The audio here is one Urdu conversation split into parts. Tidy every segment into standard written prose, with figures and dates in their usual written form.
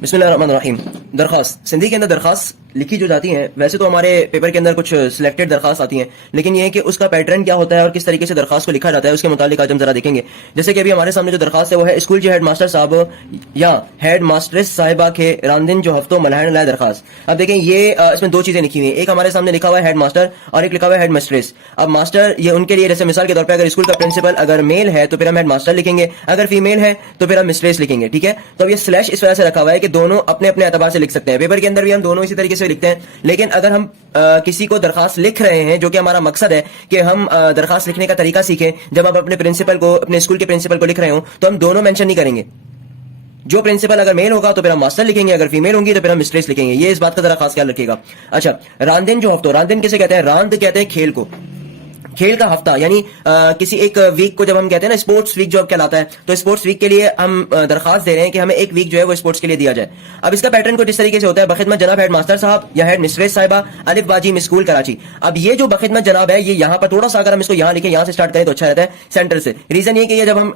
بسم اللہ الرحمن الرحیم. درخواست سندھی کے اندر درخواست لکھی جو جاتی ہیں، ویسے تو ہمارے پیپر کے اندر کچھ سلیکٹڈ درخواست آتی ہیں، لیکن یہ ہے کہ اس کا پیٹرن کیا ہوتا ہے اور کس طریقے سے درخواست کو لکھا جاتا ہے اس کے متعلق آج ہم ذرا دیکھیں گے. جیسے کہ ابھی ہمارے سامنے جو درخواست ہے وہ ہے اسکول جو ہیڈ ماسٹر صاحب یا ہیڈ ماسٹریس صاحبہ کے راندن جو ہفتوں ملحن لائے درخواست. اب دیکھیں یہ اس میں دو چیزیں لکھی ہوئی ہیں، ایک ہمارے سامنے لکھا ہوا ہے ہیڈ ماسٹر اور ایک لکھا ہوا ہے ہیڈ مسٹریس. اب ماسٹر یہ ان کے لیے، جیسے مثال کے طور پہ اگر اسکول کا پرنسپل اگر میل ہے تو پھر ہم ہیڈ ماسٹر لکھیں گے، اگر فیمیل ہے تو پھر ہم مسٹریس لکھیں گے. ٹھیک ہے، تو اب یہ سلیش اس وجہ سے رکھا ہوا ہے کہ دونوں اپنے اپنے اعتبار سے لکھ سکتے ہیں. پیپر کے اندر بھی ہم دونوں اسی طریقے سے لکھتے ہیں، لیکن اگر ہم کسی کو درخواست لکھ رہے ہیں، جو کہ ہمارا مقصد ہے کہ ہم درخواست لکھنے کا طریقہ سیکھیں، جب ہم اپنے پرنسپل کو، اپنے اسکول کے پرنسپل کو لکھ رہے ہوں تو ہم دونوں مینشن نہیں کریں گے. جو پرنسپل اگر میل ہوگا تو پھر ہم ماسٹر لکھیں گے، اگر فیمیل ہوں گی تو پھر ہم مسٹریس لکھیں گے. یہ اس بات کا ذرا خاص خیال رکھیے گا. اچھا، راندن جو ہفتوں، راندن کسے کہتے ہیں؟ راند کہتے ہیں کھیل کو، کھیل کا ہفتہ، یعنی کسی ایک ویک کو جب ہم کہتے ہیں نا اسپورٹس ویک جو اب کہلاتا ہے، تو اسپورٹس ویک کے لیے ہم درخواست دے رہے ہیں کہ ہمیں ایک ویک جو ہے وہ اسپورٹس کے لیے دیا جائے. اب اس کا پیٹرن کچھ اس طریقے سے ہوتا ہے: بخدمت جناب ہیڈ ماسٹر صاحب یا ہیڈ مسٹریس صاحبہ، الف با جیم اسکول کراچی. اب یہ جو بخدمت جناب ہے، یہ یہاں پر تھوڑا سا اگر ہم اس کو یہاں لکھیں، یہاں سے اسٹارٹ کریں تو اچھا رہتا ہے سینٹر سے. ریزن یہ کہ یہ جب ہم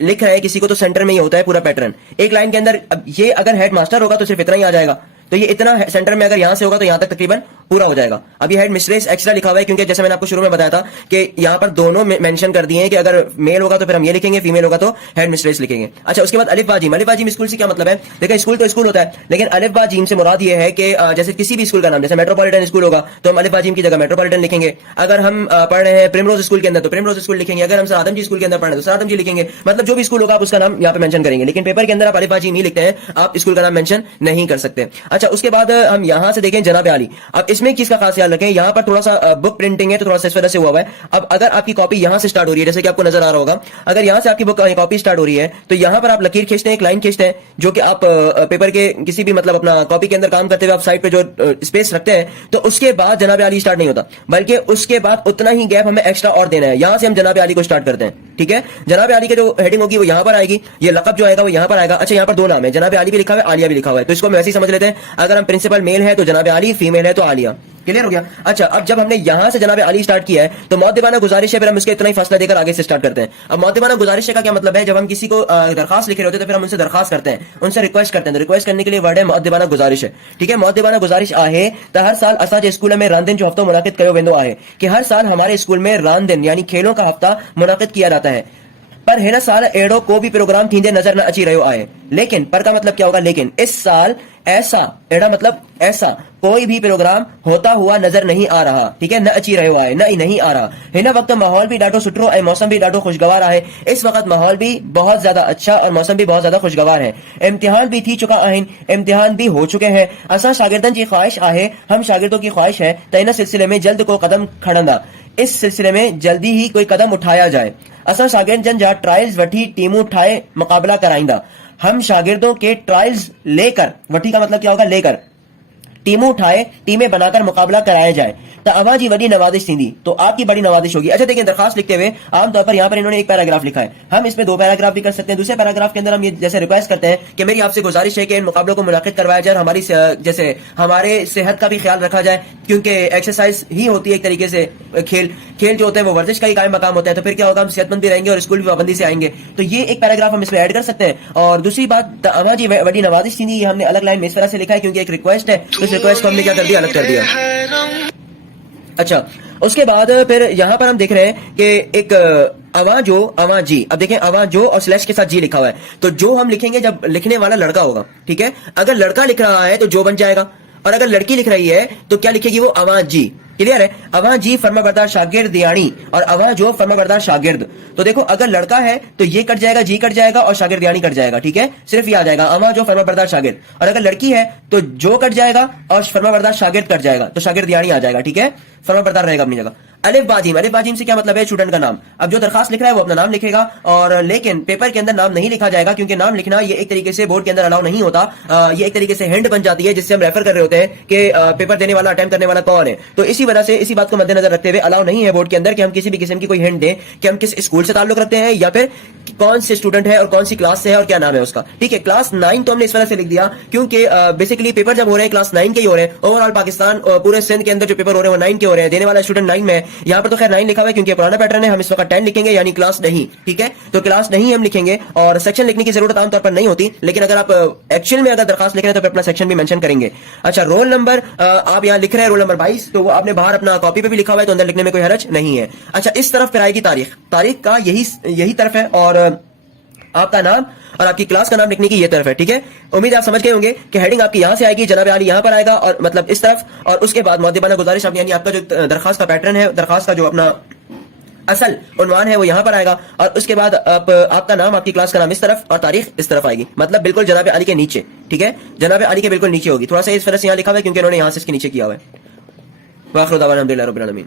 لکھ رہے ہیں کسی کو تو سینٹر میں یہ ہوتا ہے پورا پیٹرن ایک لائن کے اندر. اب یہ اگر ہیڈ ماسٹر ہوگا تو صرف اتنا ہی آ جائے گا، تو یہ اتنا سینٹر میں اگر یہاں سے ہوگا تو یہاں تک تقریباً پورا ہو جائے گا. اب یہ ہیڈ مسٹریس ایکسٹرا لکھا ہوا ہے کیونکہ جیسے میں نے آپ کو شروع میں بتایا تھا کہ یہاں پر دونوں مینشن کر دیے ہیں کہ اگر میل ہوگا تو پھر ہم یہ لکھیں گے، فیمیل ہوگا تو ہیڈ مسٹریس لکھیں گے. اچھا، اس کے بعد الف با جیم. الف با جیم اسکول سے کیا مطلب ہے؟ دیکھیں اسکول تو اسکول ہوتا ہے، لیکن الف با جیم سے مراد یہ ہے کہ جیسے کسی بھی اسکول کا نام، جیسے میٹروپولیٹن اسکول ہوگا تو ہم الف با جیم کی جگہ میٹروپولیٹن لکھیں گے. اگر ہم پڑھ رہے ہیں پرمروز اسکول کے اندر تو پرمروز اسکول لکھیں گے. اگر ہم سر آدم جی اسکول کے اندر پڑھ رہے ہیں تو سر آدم جی لکھیں گے. مطلب جو بھی اسکول ہوگا آپ اس کا نام یہاں پہ مینشن کریں گے، لیکن پیپر کے اندر آپ الف با جیم ہی لکھتے ہیں، آپ اسکول کا نام مینشن نہیں کر سکتے. اچھا، اس کے بعد ہم یہاں سے دیکھیں جناب علی. اب اس میں کس کا خاص خیال رکھیں، یہاں پر تھوڑا سا بک پرنٹنگ ہے تو تھوڑا سا اس وجہ سے ہوا ہوا ہے. اب اگر آپ کی کاپی یہاں سے اسٹارٹ ہو رہی ہے، جیسے کہ آپ کو نظر آ رہا ہوگا، اگر یہاں سے آپ کی بک کاپی اسٹارٹ ہو رہی ہے تو یہاں پر آپ لکیر کھینچتے ہیں، ایک لائن کھینچتے ہیں، جو کہ آپ پیپر کے کسی بھی مطلب اپنا کاپی کے اندر کام کرتے ہوئے آپ سائڈ پہ جو اسپیس رکھتے ہیں، تو اس کے بعد جناب علی اسٹارٹ نہیں ہوتا، بلکہ اس کے بعد اتنا ہی گیپ ہمیں ایکسٹرا اور دینا ہے. یہاں سے ہم جناب علی کو اسٹارٹ کرتے ہیں. ٹھیک ہے، جناب علی کی جو ہیڈنگ ہوگی وہ یہاں پر آئے گی، یہ لقب جو آئے گا وہ یہاں پر آئے گا. اچھا، یہاں پر دو نام ہے، جناب علی بھی لکھا ہوا ہے، عالیہ بھی لکھا ہوا ہے، تو اس کو ہم ویسے ہی سمجھ لیتے ہیں. اگر ہم پرنسپل میل ہے تو جناب علی، فیمیل ہے تو عالیہ. کلیئر ہو گیا؟ اچھا، اب جب ہم نے یہاں سے جناب علی اسٹارٹ کیا ہے تو مؤدبانہ گزارش ہے، پھر ہم اس کے اتنا ہی فاصلہ دے کر آگے سے اسٹارٹ کرتے ہیں. اب مؤدبانہ گزارش کا کیا مطلب ہے؟ جب ہم کسی کو درخواست لکھ رہے ہوتے ہیں تو پھر ہم ان سے درخواست کرتے ہیں، ان سے ریکویسٹ کرتے ہیں. تو ریکویسٹ کرنے کے لیے ورڈ ہے مؤدبانہ گزارش ہے. ٹھیک ہے، مؤدبانہ گزارش آہے تو ہر سال اساج اسکول میں راندن جو ہفتہ منعقد کیو ویندو آہے، کہ ہر سال ہمارے اسکول میں راندن یعنی کھیلوں کا ہفتہ منعقد کیا جاتا ہے. پر ہن سال ایڑو کو بھی پروگرام تھیندے نظر نہ اچی رہو آئے. لیکن پر کا مطلب کیا ہوگا؟ لیکن اس سال ایسا، ایڑا مطلب ایسا کوئی بھی پروگرام ہوتا ہوا نظر نہیں آ رہا. ٹھیک ہے، نہ اچی رہو آئے، نہ ہی نہیں آ رہا. ہن وقت ماحول بھی ڈاٹو سٹرو اے موسم بھی ڈاٹو خوشگوار ہے. اس وقت ماحول بھی بہت زیادہ اچھا اور موسم بھی بہت زیادہ خوشگوار ہے. امتحان بھی تھی چکا آہن، امتحان بھی ہو چکے ہیں. اساں شاگردن کی خواہش آہے، ہم شاگردوں کی خواہش ہے تینا سلسلے میں جلد کو قدم کھڑندا، اس سلسلے میں جلدی ہی کوئی قدم اٹھایا جائے. اساں شاگرد جن جا ٹرائلز وٹھی ٹیموں ٹھائے مقابلہ کرائندہ، ہم شاگردوں کے ٹرائلز لے کر، وٹھی کا مطلب کیا ہوگا؟ لے کر، ٹیموں اٹھائے، ٹیمیں بنا کر مقابلہ کرایا جائے. تو اواں جی بڑی نوازش تھی، تو آپ کی بڑی نوازش ہوگی. اچھا دیکھیں، درخواست لکھتے ہوئے عام طور پر یہاں پر انہوں نے ایک پیراگراف لکھا ہے، ہم اس میں دو پیراگراف بھی کر سکتے ہیں. دوسرے پیراگراف کے اندر ہم یہ جیسے ریکویسٹ کرتے ہیں کہ میری آپ سے گزارش ہے کہ ان مقابلوں کو منعقد کروایا جائے اور ہماری جیسے ہمارے صحت کا بھی خیال رکھا جائے، کیونکہ ایکسرسائز ہی ہوتی ہے ایک طریقے سے. کھیل جو ہوتے ہیں وہ ورزش کا ہی قائم مقام ہوتا ہے، تو پھر کیا ہوگا؟ ہم صحت مند بھی رہیں گے اور اسکول بھی پابندی سے آئیں گے. تو یہ ایک پیراگراف ہم اس میں ایڈ کر سکتے ہیں. اور دوسری بات، اواں جی بڑی نوازش تھی، یہ ہم نے الگ لائن میں اس طرح سے لکھا ہے کیونکہ ایک ریکویسٹ ہے، تو اس ریکویسٹ کو ہم نے کیا کر دیا؟ الگ کر دیا. اچھا، اس کے بعد پھر یہاں پر ہم دیکھ رہے ہیں کہ ایک اواں جو، اواں جی. اب دیکھیں اواں جو اور سلیش کے ساتھ جی لکھا ہوا ہے، تو جو ہم لکھیں گے جب لکھنے والا لڑکا ہوگا. ٹھیک ہے، اگر لڑکا لکھ رہا ہے تو جو بن جائے گا، اور اگر لڑکی لکھ رہی ہے تو کیا لکھے گی؟ وہ اواں جی. کلیئر ہے؟ اواں جی فرما بردار شاگرد یانی، اور اواں جو فرما بردار شاگرد. تو دیکھو، اگر لڑکا ہے تو یہ کٹ جائے گا، جی کٹ جائے گا اور شاگرد یانی کٹ جائے گا. ٹھیک ہے، صرف یہ آ جائے گا اواں جو فرما بردار شاگرد. اور اگر لڑکی ہے تو جو کٹ جائے گا اور فرما بردار شاگرد کٹ جائے گا، تو شاگرد یانی آ جائے گا. ٹھیک ہے، فرما بردار رہے گا اپنی جگہ. الف باجیم، الف باجیم سے کیا مطلب ہے؟ اسٹوڈنٹ کا نام. اب جو درخواست لکھ رہا ہے وہ اپنا نام لکھے گا، اور لیکن پیپر کے اندر نام نہیں لکھا جائے گا، کیونکہ نام لکھنا یہ ایک طریقے سے بورڈ کے اندر الاؤ نہیں ہوتا. یہ ایک طریقے سے ہنٹ بن جاتی ہے جس سے ہم ریفر کر رہے ہوتے ہیں کہ پیپر دینے والا، اٹیمپٹ کرنے والا کون ہے. تو اسی اسی وجہ سے اسی بات کو مد نظر رکھتے ہوئے الاؤ نہیں ہے بورڈ کے اندر کہ ہم کسی بھی قسم کی کوئی ہنٹ دیں کہ ہم کس اسکول سے تعلق رکھتے ہیں یا پھر کون سے اسٹوڈنٹ ہے اور کون سی کلاس سے ہے اور کیا نام ہے اس کا. ٹھیک ہے, کلاس 9 تو ہم نے اس وجہ سے لکھ دیا کیونکہ بیسیکلی پیپر جب ہو رہے ہیں کلاس 9 کے ہی ہو رہے ہیں. اوور آل پاکستان پورے سندھ کے اندر جو پیپر ہو رہے ہیں وہ 9 کے ہو رہے ہیں, دینے والا اسٹوڈنٹ 9 میں ہے. یہاں پر تو خیر 9 لکھا ہوا ہے کیونکہ پرانا پیٹرن ہے, ہم اس وقت 10 لکھیں گے یعنی کلاس نہیں. ٹھیک ہے, تو کلاس نہیں ہم لکھیں گے اور سیکشن لکھنے کی ضرورت عام طور پر نہیں ہوتی, لیکن اگر آپ ایکچوئل میں اگر درخواست لکھ رہے ہیں تو پھر اپنا سیکشن بھی مینشن کریں گے. اچھا, رول نمبر آپ یہاں لکھ رہے ہیں رول نمبر 22, تو وہ آپ نے باہر اپنا کاپی پہ بھی لکھا ہوا ہے تو اندر لکھنے میں کوئی حرج نہیں ہے. اچھا, اس طرف پھر آئے گی تاریخ, تاریخ کا یہی طرف ہے اور آپ کا نام اور آپ کی کلاس کا نام لکھنے کی یہ طرف ہے. ٹھیک ہے, امید ہے آپ سمجھ گئے ہوں گے کہ ہیڈنگ آپ کی یہاں سے آئے گی, جناب عالی یہاں پر آئے گا اور مطلب اس طرف, اور اس کے بعد مؤدبانہ گزارش یعنی آپ کا جو درخواست کا پیٹرن ہے, درخواست کا جو اپنا اصل عنوان ہے وہ یہاں پر آئے گا اور اس کے بعد آپ کا نام, آپ کی کلاس کا نام اس طرف اور تاریخ اس طرف آئے گی, مطلب بالکل جناب علی کے نیچے. ٹھیک ہے, جناب علی کے بالکل نیچے ہوگی, تھوڑا سا اس طرح سے یہاں لکھا ہوا ہے کیونکہ انہوں نے یہاں سے اس کے نیچے کیا ہوا ہے. واخر دعوانا الحمدللہ رب العالمین.